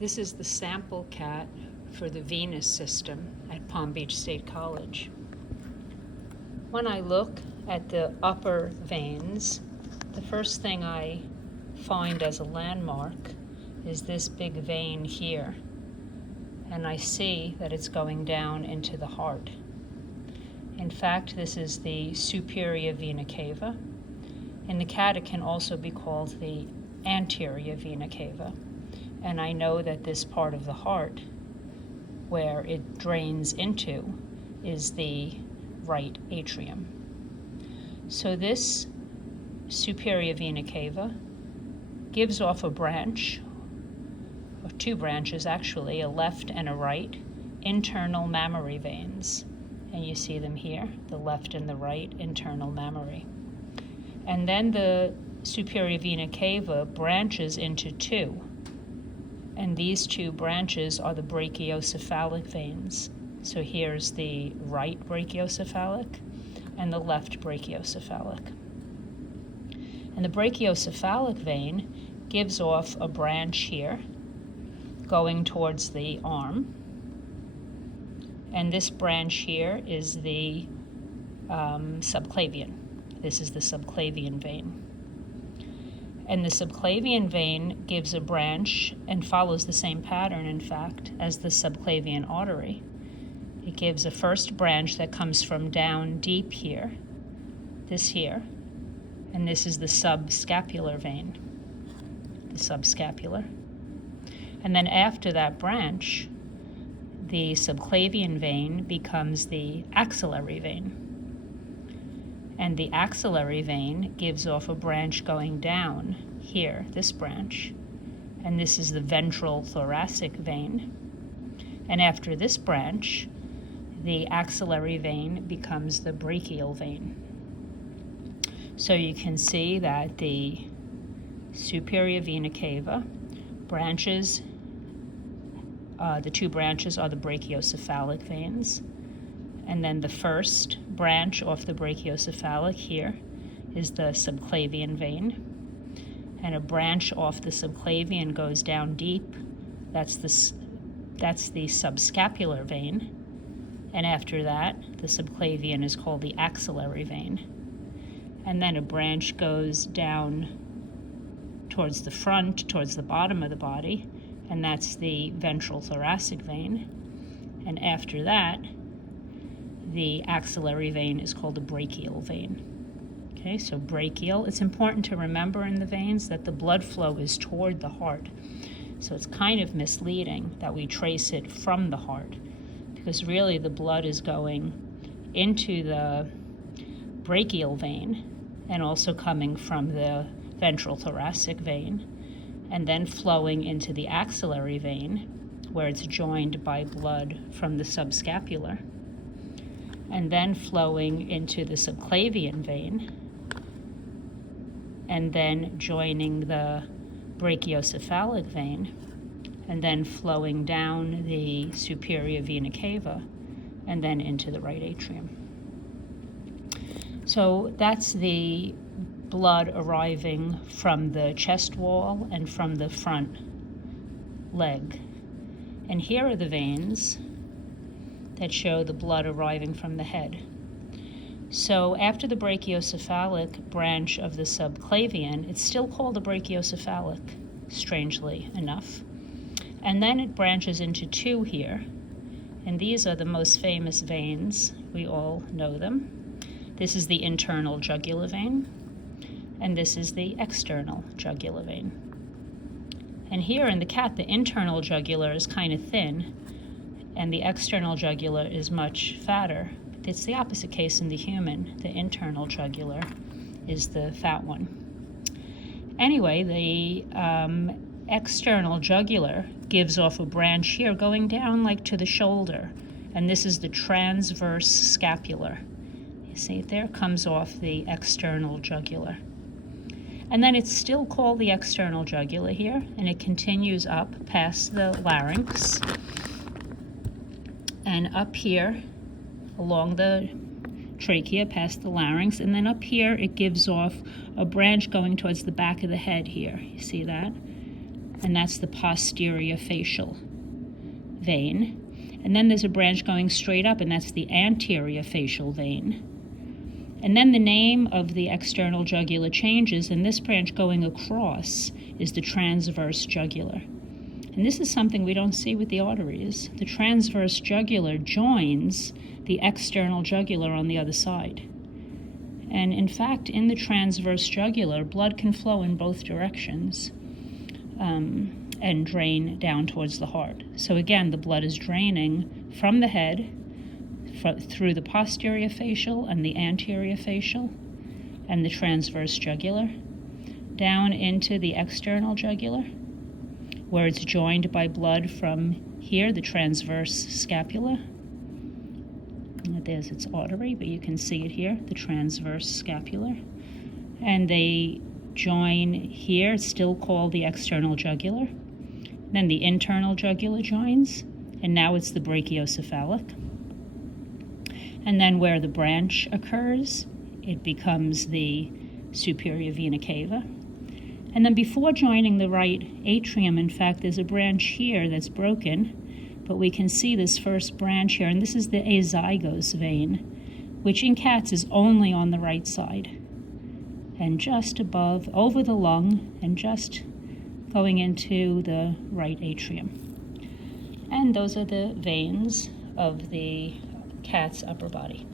This is the sample cat for the venous system at Palm Beach State College. When I look at the upper veins, the first thing I find as a landmark is this big vein here, and I see that it's going down into the heart. In fact, this is the superior vena cava. In the cat, it can also be called the anterior vena cava. And I know that this part of the heart, where it drains into, is the right atrium. So this superior vena cava gives off a branch, or two branches actually, a left and a right, internal mammary veins. And you see them here, the left and the right internal mammary. And then the superior vena cava branches into two. And these two branches are the brachiocephalic veins. So here's the right brachiocephalic and the left brachiocephalic. And the brachiocephalic vein gives off a branch here going towards the arm. And this branch here is the subclavian. This is the subclavian vein. And the subclavian vein gives a branch and follows the same pattern, in fact, as the subclavian artery. It gives a first branch that comes from down deep here, this here, and this is the subscapular vein, the subscapular. And then after that branch, the subclavian vein becomes the axillary vein. And the axillary vein gives off a branch going down here, this branch, and this is the ventral thoracic vein. And after this branch, the axillary vein becomes the brachial vein. So you can see that the superior vena cava branches, the two branches are the brachiocephalic veins. And then the first branch off the brachiocephalic here is the subclavian vein. And a branch off the subclavian goes down deep. That's the subscapular vein. And after that, the subclavian is called the axillary vein. And then a branch goes down towards the front, towards the bottom of the body, and that's the ventral thoracic vein. And after that, the axillary vein is called the brachial vein. Okay, so brachial, it's important to remember in the veins that the blood flow is toward the heart. So it's kind of misleading that we trace it from the heart, because really the blood is going into the brachial vein and also coming from the ventral thoracic vein, and then flowing into the axillary vein, where it's joined by blood from the subscapular, and then flowing into the subclavian vein, and then joining the brachiocephalic vein, and then flowing down the superior vena cava, and then into the right atrium. So that's the blood arriving from the chest wall and from the front leg. And here are the veins that show the blood arriving from the head. So after the brachiocephalic branch of the subclavian, it's still called the brachiocephalic, strangely enough. And then it branches into two here, and these are the most famous veins. We all know them. This is the internal jugular vein, and this is the external jugular vein. And here in the cat, the internal jugular is kind of thin, and the external jugular is much fatter. It's the opposite case in the human. The internal jugular is the fat one. Anyway, the external jugular gives off a branch here going down like to the shoulder, and this is the transverse scapular. You see it there? Comes off the external jugular. And then it's still called the external jugular here, and it continues up past the larynx, and up here along the trachea past the larynx, and then up here it gives off a branch going towards the back of the head here. You see that? and that's the posterior facial vein. And then there's a branch going straight up, and that's the anterior facial vein. And then the name of the external jugular changes, and this branch going across is the transverse jugular. And this is something we don't see with the arteries. The transverse jugular joins the external jugular on the other side. And in fact, in the transverse jugular, blood can flow in both directions and drain down towards the heart. So again, the blood is draining from the head through the posterior facial and the anterior facial and the transverse jugular, down into the external jugular, where it's joined by blood from here, the transverse scapula. There's its artery, but you can see it here, the transverse scapular. And they join here, it's still called the external jugular. Then the internal jugular joins, and now it's the brachiocephalic. And then where the branch occurs, it becomes the superior vena cava. And then before joining the right atrium, in fact, there's a branch here that's broken, but we can see this first branch here, and this is the azygos vein, which in cats is only on the right side. And just above, over the lung, and just going into the right atrium. And those are the veins of the cat's upper body.